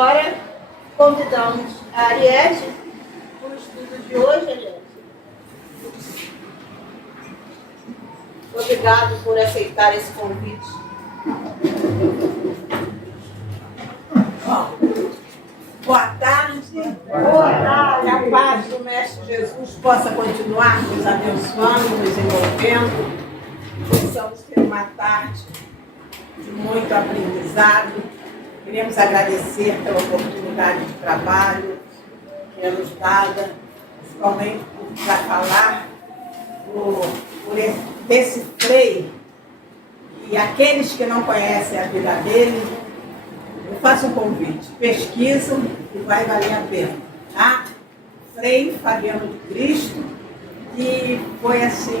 agora convidamos a Ariete para o estudo de hoje, Ariete. Obrigado por aceitar esse convite. Boa tarde. Boa tarde. Que a paz do Mestre Jesus possa continuar nos abençoando, nos envolvendo. Possamos ter uma tarde de muito aprendizado. Queremos agradecer pela oportunidade de trabalho que é nos dada, principalmente para falar desse Frei. E aqueles que não conhecem a vida dele, eu faço um convite, pesquisam e vai valer a pena, tá? Frei Fabiano de Cristo, que foi assim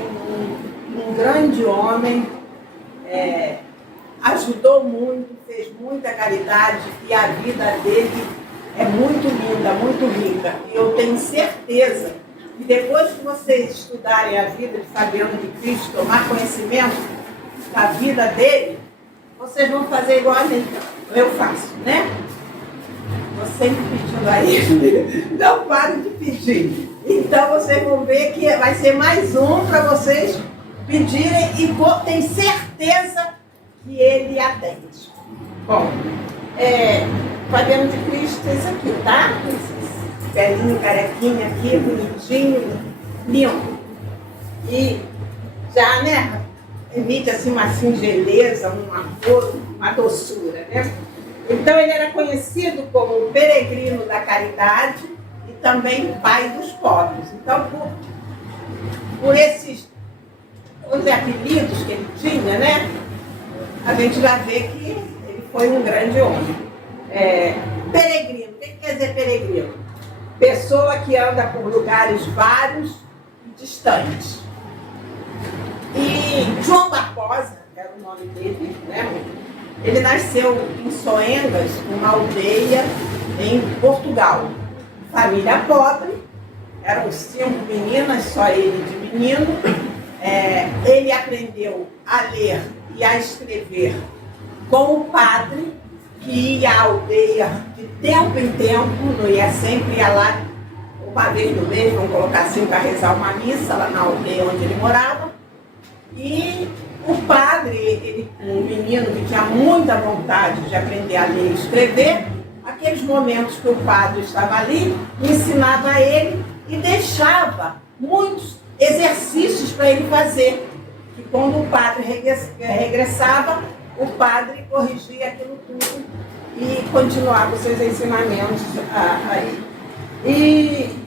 um grande homem, ajudou muito, fez muita caridade e a vida dele é muito linda, muito rica. E eu tenho certeza que depois que vocês estudarem a vida de Fabiano de Cristo, tomar conhecimento da vida dele, vocês vão fazer igual a mim. Eu faço, né? Estou sempre pedindo a ele, não paro de pedir. Então vocês vão ver que vai ser mais um para vocês pedirem e tenho certeza que ele atende. Bom, Fabiano de Cristo, esse aqui, tá? Esse velhinho, carequinha aqui, bonitinho, lindo. E já, né? Emite assim uma singeleza, um amor, uma doçura, né? Então ele era conhecido como o peregrino da caridade e também pai dos pobres. Então, por esses os apelidos que ele tinha, né? A gente vai ver que ele foi um grande homem. Peregrino, o que quer dizer peregrino? Pessoa que anda por lugares vários e distantes. E João Barbosa, era o nome dele, né? Ele nasceu em Soengas, uma aldeia em Portugal. Família pobre, eram 5 meninas, só ele de menino. Ele aprendeu a ler e a escrever com o padre, que ia à aldeia de tempo em tempo, não ia sempre, ia lá uma vez no mês, vamos colocar assim, para rezar uma missa lá na aldeia onde ele morava. E o padre, um menino que tinha muita vontade de aprender a ler e escrever, aqueles momentos que o padre estava ali, ensinava a ele e deixava muitos exercícios para ele fazer. Que quando o padre regressava, o padre corrigia aquilo tudo e continuava os seus ensinamentos aí. E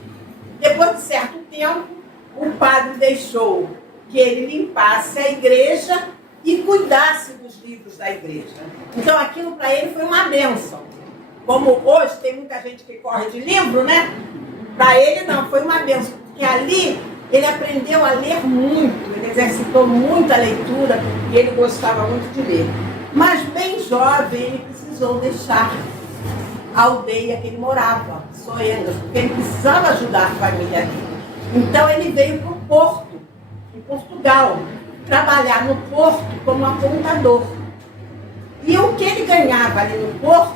depois de certo tempo, o padre deixou que ele limpasse a igreja e cuidasse dos livros da igreja. Então aquilo para ele foi uma bênção. Como hoje tem muita gente que corre de livro, né? Para ele não, foi uma bênção, porque ali ele aprendeu a ler muito, ele exercitou muita leitura e ele gostava muito de ler. Mas bem jovem ele precisou deixar a aldeia que ele morava, Soengas, porque ele precisava ajudar a família dele. Então ele veio para o Porto, em Portugal, trabalhar no Porto como apontador. E o que ele ganhava ali no Porto,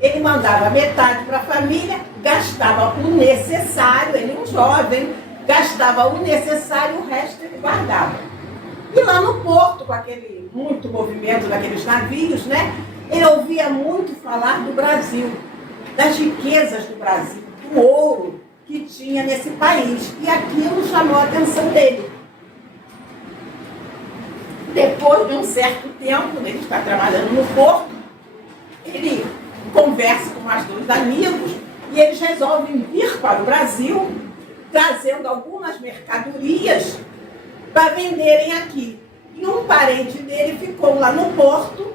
ele mandava metade para a família, gastava o necessário, ele um jovem, gastava o necessário e o resto ele guardava. E lá no Porto, com aquele muito movimento daqueles navios, né, ele ouvia muito falar do Brasil, das riquezas do Brasil, do ouro que tinha nesse país. E aquilo chamou a atenção dele. Depois de um certo tempo, ele está trabalhando no Porto, ele conversa com mais 2 amigos e eles resolvem vir para o Brasil, trazendo algumas mercadorias para venderem aqui. E um parente dele ficou lá no Porto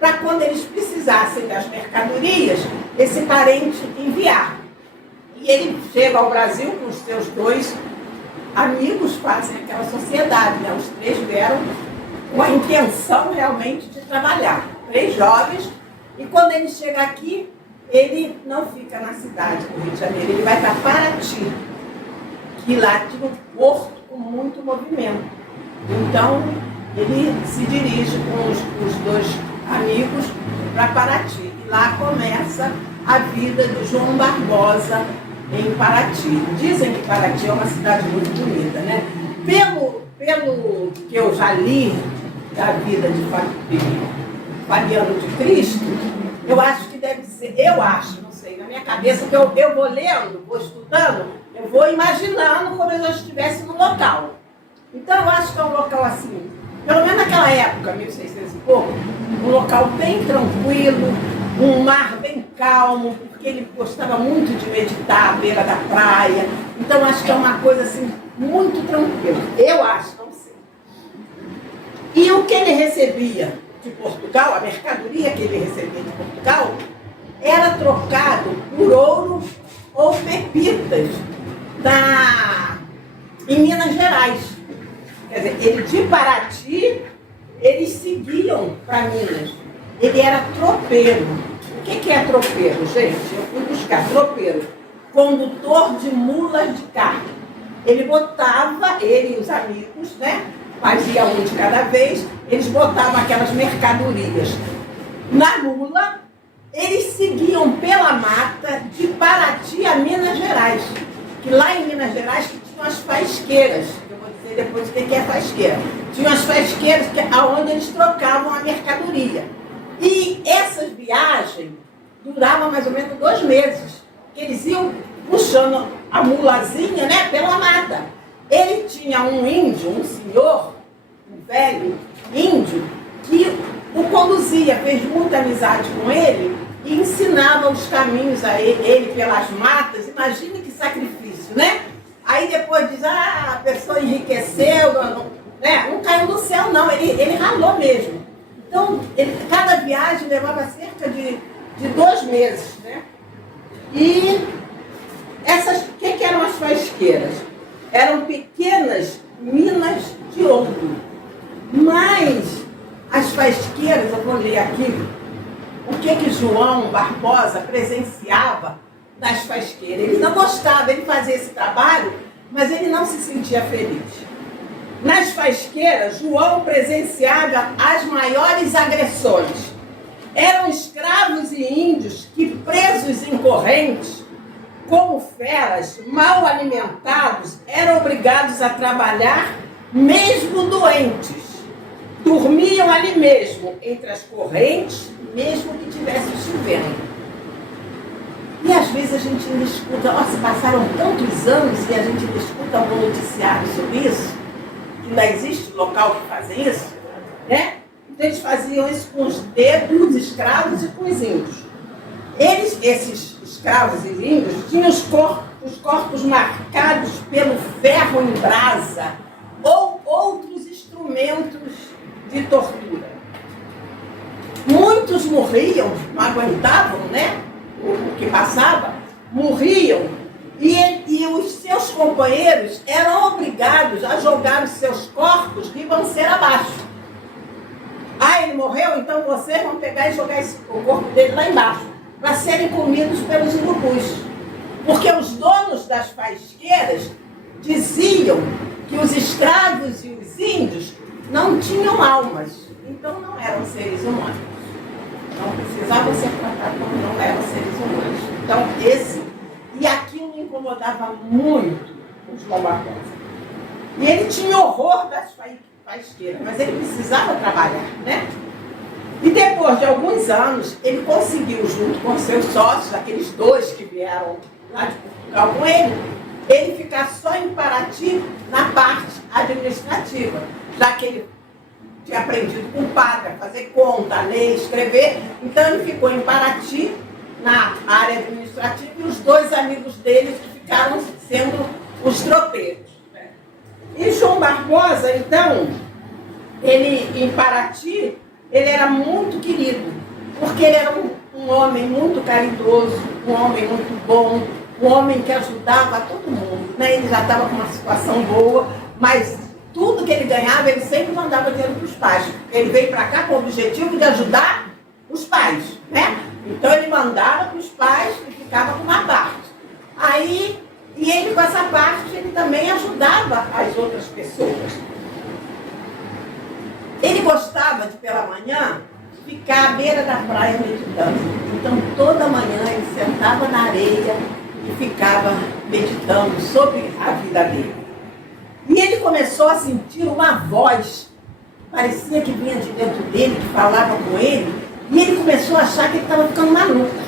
para quando eles precisassem das mercadorias, esse parente enviar. E ele chega ao Brasil com os seus 2 amigos, fazem aquela sociedade, né? Os 3 vieram com a intenção realmente de trabalhar. 3 jovens, e quando ele chega aqui, ele não fica na cidade do Rio de Janeiro, ele vai para Paraty, que lá tinha um porto com muito movimento. Então, ele se dirige com os 2 amigos para Paraty. E lá começa a vida de João Barbosa em Paraty. Dizem que Paraty é uma cidade muito bonita, né? Pelo que eu já li da vida de Fabiano de Cristo, eu acho que deve ser, não sei, na minha cabeça, que eu vou lendo, vou estudando, eu vou imaginando como se eu estivesse no local. Então eu acho que é um local assim, pelo menos naquela época, 1600 e pouco, um local bem tranquilo, um mar bem calmo, porque ele gostava muito de meditar à beira da praia. Então acho que é uma coisa assim, muito tranquila. Eu acho, não sei. E o que ele recebia de Portugal, a mercadoria que ele recebia de Portugal, era trocado por ouro ou pepitas em Minas Gerais. Quer dizer, ele de Paraty, eles seguiam para Minas. Ele era tropeiro. O que é tropeiro, gente? Eu fui buscar tropeiro. Condutor de mulas de carga. Ele e os amigos, né? Fazia um de cada vez, eles botavam aquelas mercadorias na mula, eles seguiam pela mata de Paraty a Minas Gerais. Que lá em Minas Gerais que tinham as faisqueiras. Eu vou dizer depois o que é faisqueira. Tinham as faisqueiras onde eles trocavam a mercadoria. E essas viagens duravam mais ou menos 2 meses. Eles iam puxando a mulazinha, né, pela mata. Ele tinha um índio, um senhor, um velho índio, que o conduzia, fez muita amizade com ele e ensinava os caminhos a ele pelas matas. Imagine que sacrifício, né? Aí depois diz, a pessoa enriqueceu, não caiu do céu, não, ele ralou mesmo. Então, cada viagem levava cerca de 2 meses, né? E o que eram as faisqueiras? Eram pequenas minas de ouro. Mas as faisqueiras, eu vou ler aqui, o que João Barbosa presenciava das faisqueiras. Ele não gostava, ele fazia esse trabalho, mas ele não se sentia feliz. Nas faisqueiras, João presenciava as maiores agressões. Eram escravos e índios que, presos em correntes, como feras, mal alimentados, eram obrigados a trabalhar, mesmo doentes. Dormiam ali mesmo, entre as correntes, mesmo que tivesse chovendo. E às vezes a gente ainda escuta, se passaram tantos anos e a gente ainda escuta algum noticiário sobre isso, que ainda existe local que fazem isso, né? Então eles faziam isso com os dedos, os escravos e com os índios. Esses escravos e índios tinham os corpos marcados pelo ferro em brasa ou outros instrumentos de tortura. Muitos morriam, não aguentavam, né? O que passava, morriam e os seus companheiros eram obrigados a jogar os seus corpos ribanceira abaixo. Ele morreu, então vocês vão pegar e jogar o corpo dele lá embaixo, para serem comidos pelos urubus. Porque os donos das faisqueiras diziam que os escravos e os índios não tinham almas, então não eram seres humanos. Não precisavam ser tratados como não eram seres humanos. Então, e aquilo me incomodava muito o João Barbosa. E ele tinha horror das faisqueiras, mas ele precisava trabalhar, né? E depois de alguns anos, ele conseguiu, junto com seus sócios, aqueles 2 que vieram lá de Portugal com ele ficar só em Paraty na parte administrativa, já que ele tinha aprendido com o padre a fazer conta, a ler, escrever. Então ele ficou em Paraty, na área administrativa, e os 2 amigos dele que ficaram sendo os tropeiros. E João Barbosa, então, ele em Paraty, ele era muito querido, porque ele era um homem muito caridoso, um homem muito bom, um homem que ajudava todo mundo, né? Ele já estava com uma situação boa, mas tudo que ele ganhava, ele sempre mandava dinheiro para os pais. Ele veio para cá com o objetivo de ajudar os pais, né? Então ele mandava para os pais e ficava com uma parte. E ele, com essa parte, ele também ajudava as outras pessoas. Ele gostava de, pela manhã, ficar à beira da praia meditando. Então, toda manhã ele sentava na areia e ficava meditando sobre a vida dele. E ele começou a sentir uma voz, parecia que vinha de dentro dele, que falava com ele, e ele começou a achar que ele estava ficando maluco.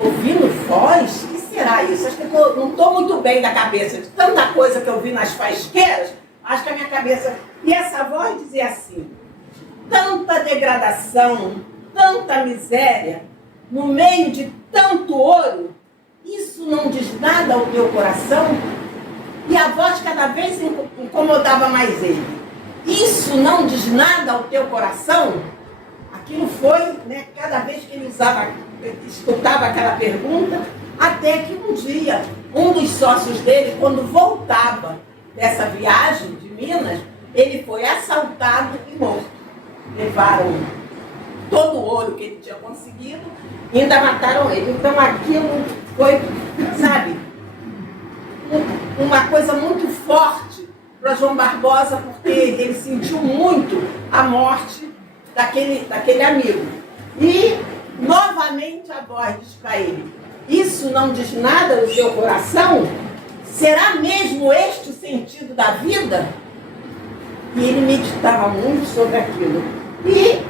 Ouvindo voz? O que será isso? Acho que eu não estou muito bem da cabeça, de tanta coisa que eu vi nas faisqueiras, acho que a minha cabeça... E essa voz dizia assim: tanta degradação, tanta miséria, no meio de tanto ouro, isso não diz nada ao teu coração? E a voz cada vez incomodava mais ele. Isso não diz nada ao teu coração? Aquilo foi, né, cada vez que ele escutava aquela pergunta, até que um dia, um dos sócios dele, quando voltava dessa viagem de Minas, ele foi assaltado e morto. Levaram todo o ouro que ele tinha conseguido e ainda mataram ele. Então aquilo foi, sabe, uma coisa muito forte para João Barbosa, porque ele sentiu muito a morte daquele amigo. E novamente a voz diz para ele: isso não diz nada no seu coração? Será mesmo este o sentido da vida? E ele meditava muito sobre aquilo. E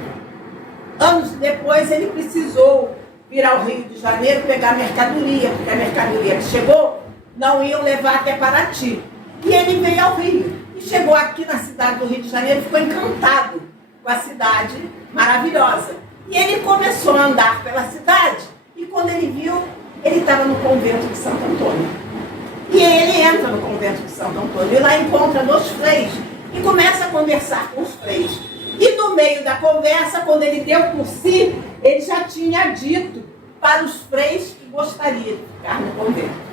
anos depois ele precisou vir ao Rio de Janeiro pegar mercadoria, porque a mercadoria que chegou não iam levar até Paraty. E ele veio ao Rio. E chegou aqui na cidade do Rio de Janeiro, ficou encantado com a cidade maravilhosa. E ele começou a andar pela cidade, e quando ele viu, ele estava no convento de Santo Antônio. E ele entra no convento de Santo Antônio, e lá encontra 2 freis, e começa a conversar com os freis. E no meio da conversa, quando ele deu por si, ele já tinha dito para os freis que gostaria de ficar no convento.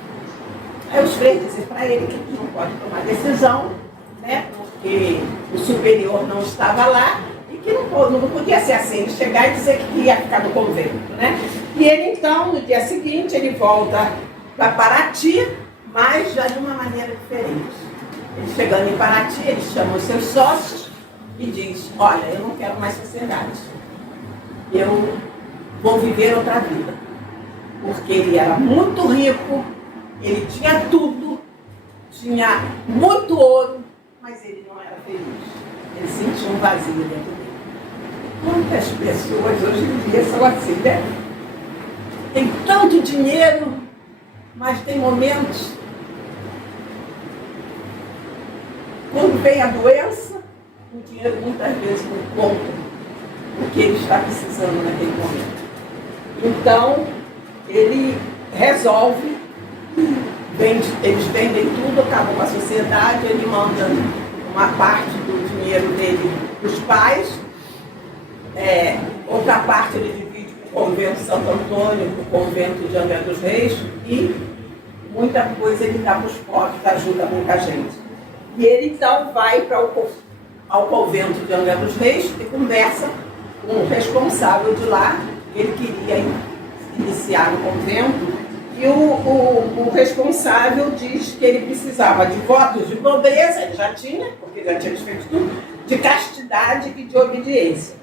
Aí os freis dizem para ele que ele não pode tomar decisão, né, porque o superior não estava lá, e que não podia ser assim, ele chegar e dizer que ia ficar no convento, né? E ele então, no dia seguinte, ele volta para Paraty, mas já de uma maneira diferente. Ele chegando em Paraty, ele chama os seus sócios e diz: olha, eu não quero mais sociedade, eu vou viver outra vida. Porque ele era muito rico, ele tinha tudo, tinha muito ouro, mas ele não era feliz. Ele sentia um vazio dentro dele. Quantas pessoas hoje em dia são assim, né? Tem tanto dinheiro, mas tem momentos, quando vem a doença, o dinheiro muitas vezes não compra o que ele está precisando naquele momento. Então, ele resolve, eles vendem tudo, acabam com a sociedade, ele manda uma parte do dinheiro dele para os pais, outra parte ele divide para o convento de Santo Antônio, para o convento de Angra dos Reis, e muita coisa ele dá para os pobres, ajuda muita gente. E ele então vai ao convento de Angra dos Reis e conversa com o responsável de lá, que ele queria iniciar no convento, e o responsável diz que ele precisava de votos de pobreza, ele já tinha, porque já tinha feito tudo, de castidade e de obediência.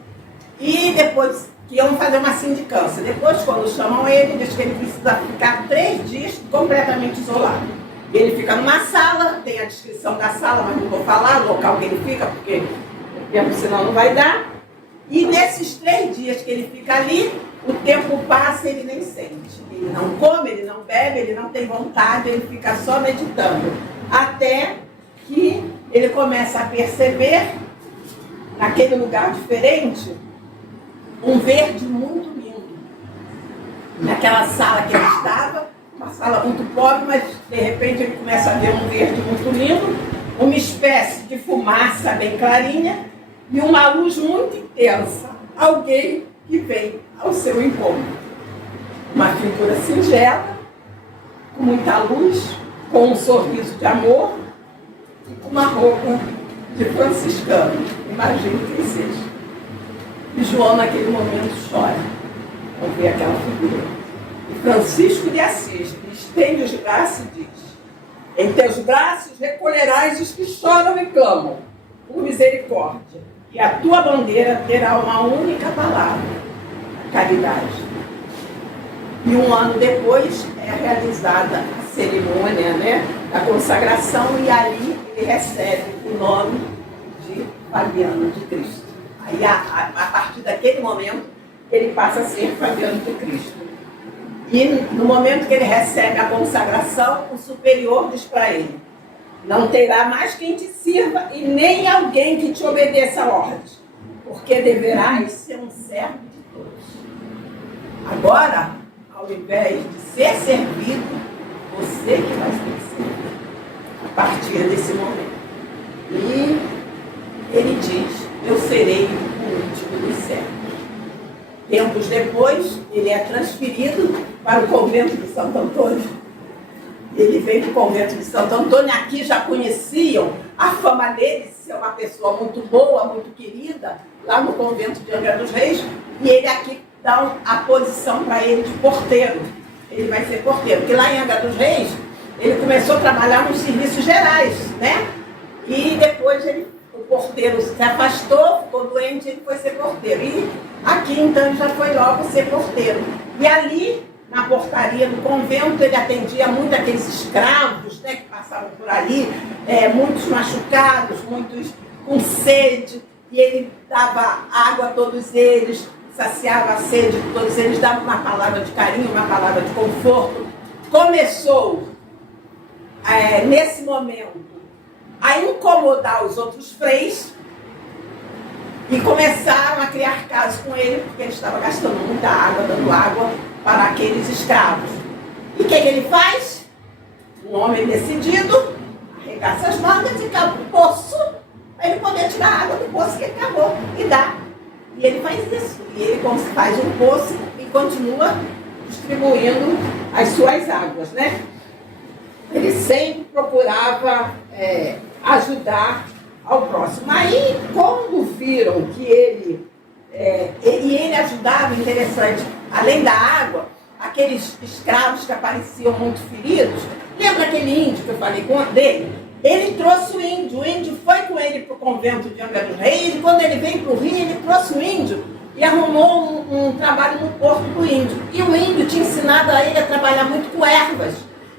E depois que iam fazer uma sindicância. Depois, quando chamam ele, diz que ele precisa ficar 3 dias completamente isolado. Ele fica numa sala, tem a descrição da sala, mas não vou falar o local que ele fica, porque o tempo senão não vai dar. E nesses 3 dias que ele fica ali, o tempo passa e ele nem sente. Ele não come, ele não bebe, ele não tem vontade, ele fica só meditando. Até que ele começa a perceber, naquele lugar diferente, um verde muito lindo. Naquela sala que ele estava, uma sala muito pobre, mas de repente ele começa a ver um verde muito lindo, uma espécie de fumaça bem clarinha e uma luz muito intensa. Alguém que vem ao seu encontro. Uma figura singela, com muita luz, com um sorriso de amor e com uma roupa de franciscano. Imagine quem seja. E João, naquele momento, chora ao ver aquela figura. E Francisco de Assis estende os braços e diz: em teus braços recolherás os que choram e clamam por misericórdia. e a tua bandeira terá uma única palavra: caridade. E um ano depois é realizada a cerimônia, né, da consagração, e ali ele recebe o nome de Fabiano de Cristo. Aí, a partir daquele momento, ele passa a ser Fabiano de Cristo. E no momento que ele recebe a consagração, o superior diz para ele: não terá mais quem te sirva e nem alguém que te obedeça a ordens, porque deverás ser um servo de todos. Agora, ao invés de ser servido, você que vai ser servido a partir desse momento. E ele diz: eu serei o último dos servos. Tempos depois, ele é transferido para o convento de Santo Antônio. Ele veio para o convento de Santo Antônio. Aqui já conheciam a fama dele de ser uma pessoa muito boa, muito querida, lá no convento de Angra dos Reis. E ele aqui dá a posição para ele de porteiro. Ele vai ser porteiro, porque lá em Angra dos Reis, ele começou a trabalhar nos serviços gerais, né? E depois o porteiro se afastou, ficou doente, ele foi ser porteiro. E aqui, então, ele já foi logo ser porteiro. E ali, na portaria do convento, ele atendia muito aqueles escravos, né, que passavam por ali, muitos machucados, muitos com sede, e ele dava água a todos eles, saciava a sede de todos eles, dava uma palavra de carinho, uma palavra de conforto. Começou, nesse momento, a incomodar os outros freis, e começaram a criar casos com ele, porque ele estava gastando muita água, dando água para aqueles escravos. E o que ele faz? Um homem decidido, arregaça as mangas e cava um poço, para ele poder tirar a água do poço que ele cavou e dá. E ele faz isso. E ele faz um poço e continua distribuindo as suas águas, né? Ele sempre procurava ajudar ao próximo. Aí, quando viram que ele ajudava, interessante, além da água, aqueles escravos que apareciam muito feridos, lembra aquele índio que eu falei dele? Ele trouxe o índio foi com ele para o convento de Angra dos Reis, e quando ele veio para o Rio, ele trouxe o índio e arrumou um trabalho no porto do índio. E o índio tinha ensinado a ele a trabalhar muito com ervas.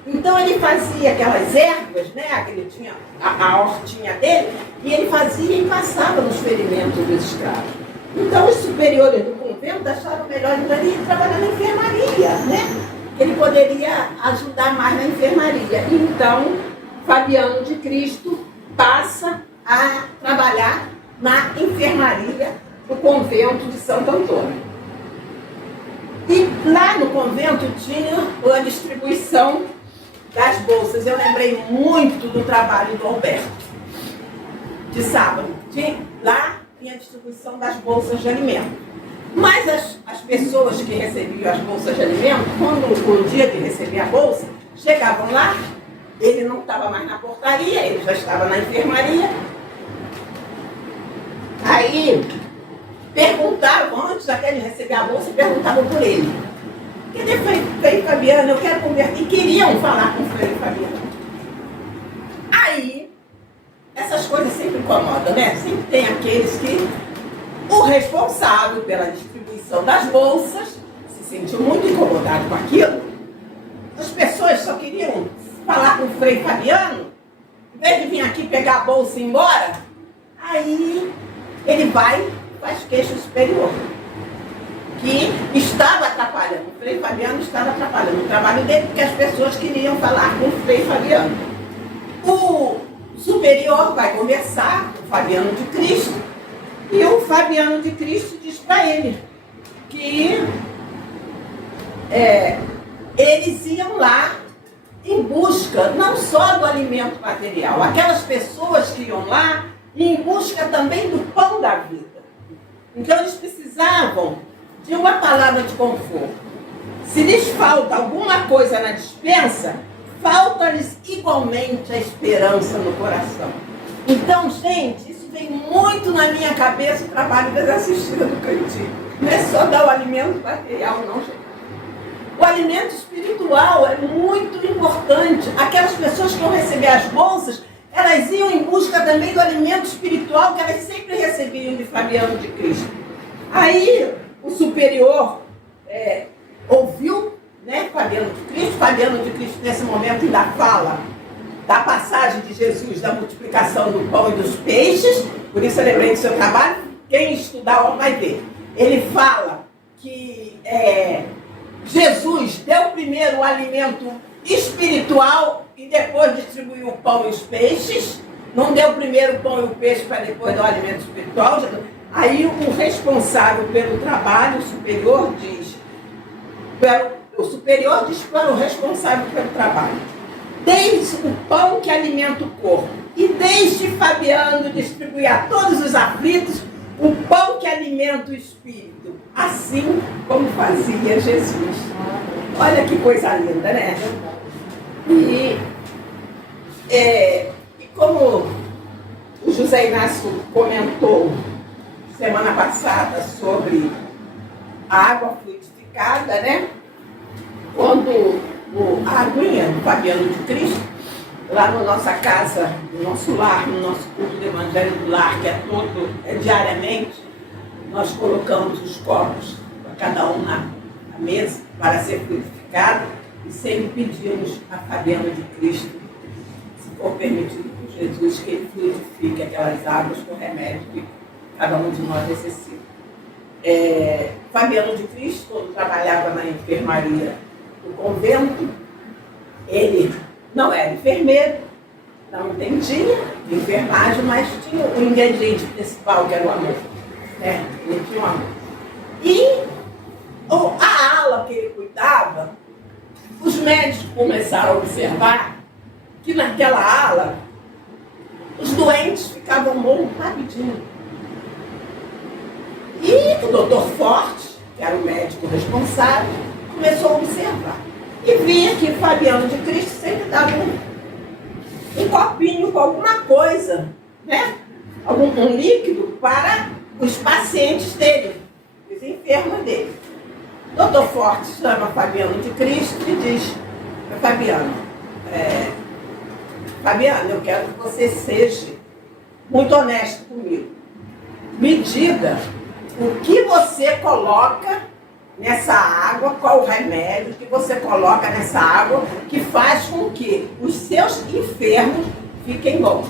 Então ele fazia aquelas ervas, né, que ele tinha a hortinha dele, e ele fazia e passava nos ferimentos dos escravos. Então os superiores do convento acharam melhor ele trabalhar na enfermaria, né? Ele poderia ajudar mais na enfermaria. Então Fabiano de Cristo passa a trabalhar na enfermaria do convento de Santo Antônio. E lá no convento tinha a distribuição das bolsas. Eu lembrei muito do trabalho do Alberto, de sábado. Lá tinha a distribuição das bolsas de alimento. Mas as pessoas que recebiam as bolsas de alimento, quando o dia de receber a bolsa, chegavam lá, ele não estava mais na portaria, ele já estava na enfermaria. Aí perguntavam, antes até de receber a bolsa, perguntavam por ele: cadê Frei Fabiano? Eu quero converter. E queriam falar com o Frei Fabiano. Aí, essas coisas sempre incomodam, né? Sempre tem aqueles que o responsável pela distribuição das bolsas se sentiu muito incomodado com aquilo. As pessoas só queriam falar com o Frei Fabiano, em vez de vir aqui pegar a bolsa e ir embora. Aí ele vai e faz queixa superior, que estava atrapalhando. O Frei Fabiano estava atrapalhando o trabalho dele, porque as pessoas queriam falar com o Frei Fabiano. O superior vai conversar com o Fabiano de Cristo, e o Fabiano de Cristo diz para ele que eles iam lá em busca não só do alimento material, aquelas pessoas que iam lá em busca também do pão da vida. Então eles precisavam de uma palavra de conforto. Se lhes falta alguma coisa na despensa, falta-lhes igualmente a esperança no coração. Então, gente, isso vem muito na minha cabeça, o trabalho das assistidas do cantinho. Não é só dar o alimento material, não, gente. O alimento espiritual é muito importante. Aquelas pessoas que vão receber as bolsas, elas iam em busca também do alimento espiritual que elas sempre recebiam de Fabiano de Cristo. Aí o superior ouviu, né, Fabiano de Cristo. Fabiano de Cristo nesse momento ainda fala da passagem de Jesus, da multiplicação do pão e dos peixes. Por isso eu lembrei do seu trabalho. Quem estudar vai ver. Ele fala que Jesus deu primeiro o alimento espiritual e depois distribuiu o pão e os peixes. Não deu primeiro o pão e o peixe para depois dar o alimento espiritual. Aí o responsável pelo trabalho, o superior diz para o responsável pelo trabalho: desde o pão que alimenta o corpo e desde Fabiano distribuir a todos os aflitos o pão que alimenta o espírito, assim como fazia Jesus. Olha que coisa linda, né? E como o José Inácio comentou semana passada sobre a água fluidificada, né? Quando a aguinha do Fabiano de Cristo, lá na nossa casa, no nosso lar, no nosso culto do Evangelho do Lar, que é diariamente, nós colocamos os copos para cada um na mesa para ser fluidificado e sempre pedimos a Fabiano de Cristo, se for permitido por Jesus, que ele fluidifique aquelas águas com remédio que cada um de nós necessita. Fabiano de Cristo, quando trabalhava na enfermaria do convento, ele não era enfermeiro, não entendia de enfermagem, mas tinha o ingrediente principal, que era o amor. Né? Ele tinha o amor. E a ala que ele cuidava, os médicos começaram a observar que naquela ala os doentes ficavam mortos rapidinho. E o doutor Forte, que era o médico responsável, começou a observar. E via que Fabiano de Cristo sempre dava um copinho com alguma coisa, né? Um líquido para os pacientes dele, os enfermos dele. O doutor Forte chama Fabiano de Cristo e diz: Fabiano, eu quero que você seja muito honesto comigo. Me diga o que você coloca nessa água, qual o remédio que você coloca nessa água que faz com que os seus enfermos fiquem bons.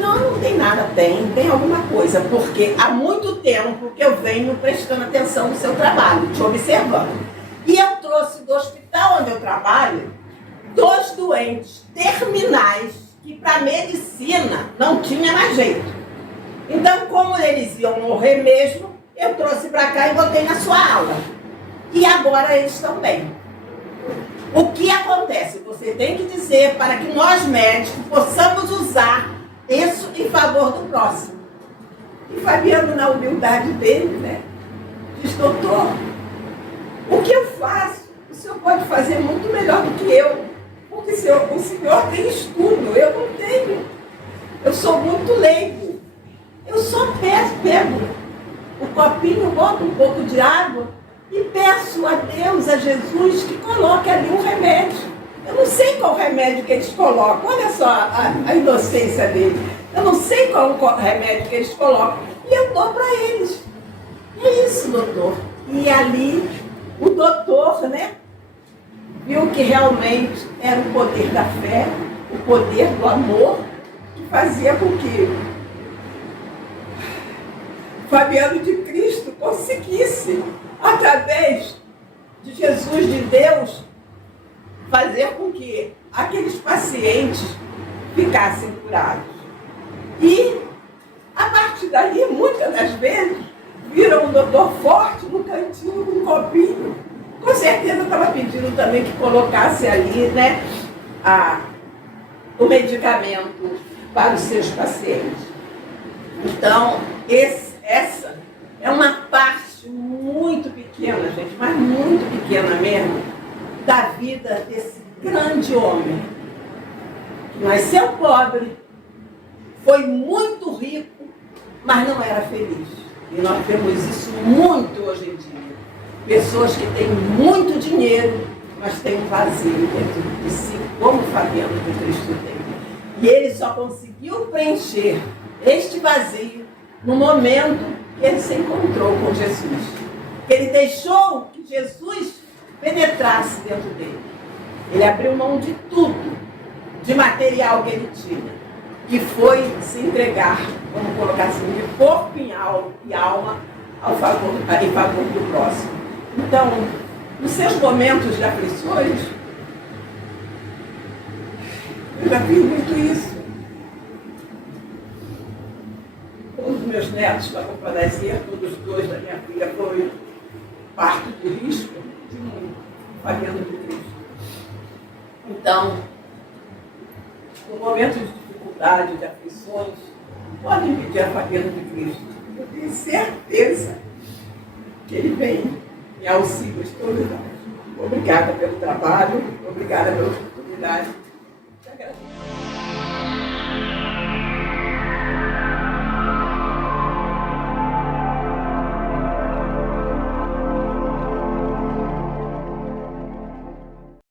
Não tem nada, tem alguma coisa, porque há muito tempo que eu venho prestando atenção no seu trabalho, te observando. E eu trouxe do hospital onde eu trabalho 2 doentes terminais que para a medicina não tinha mais jeito. Então, como eles iam morrer mesmo, eu trouxe para cá e botei na sua aula. E agora eles estão bem. O que acontece? Você tem que dizer para que nós médicos possamos usar isso em favor do próximo. E Fabiano, na humildade dele, né, diz: doutor, o que eu faço, o senhor pode fazer muito melhor do que eu. Porque o senhor tem estudo, eu não tenho. Eu sou muito leigo. Eu só pego o copinho, boto um pouco de água e peço a Deus, a Jesus, que coloque ali um remédio. Eu não sei qual remédio que eles colocam. Olha só a inocência dele. Eu não sei qual o remédio que eles colocam. E eu dou para eles. É isso, doutor. E ali, o doutor, né, viu que realmente era o poder da fé, o poder do amor, que fazia com que Fabiano de Cristo conseguisse, através de Jesus, de Deus, fazer com que aqueles pacientes ficassem curados. E, a partir dali, muitas das vezes, viram o doutor Forte no cantinho com um copinho. Com certeza estava pedindo também que colocasse ali, né, o medicamento para os seus pacientes. Então, essa é uma parte muito pequena, gente, mas muito pequena mesmo, da vida desse grande homem, que nasceu pobre, foi muito rico, mas não era feliz. E nós vemos isso muito hoje em dia. Pessoas que têm muito dinheiro, mas têm um vazio dentro de si, como Fabiano de Cristo tem. E ele só conseguiu preencher este vazio no momento que ele se encontrou com Jesus. Que ele deixou que Jesus penetrasse dentro dele. Ele abriu mão de tudo, de material que ele tinha, e foi se entregar, vamos colocar assim, de corpo e alma em favor do próximo. Então, nos seus momentos de aflições, eu já fiz muito isso. Um dos meus netos, para comparecer, todos os dois da minha filha, foi parto de risco de um Fabiano de Cristo. Então, no momento de dificuldade, de aflições, podem pedir a Fabiano de Cristo. Eu tenho certeza que ele vem em auxílio de todos nós. Obrigada pelo trabalho, obrigada pela oportunidade. Te agradeço.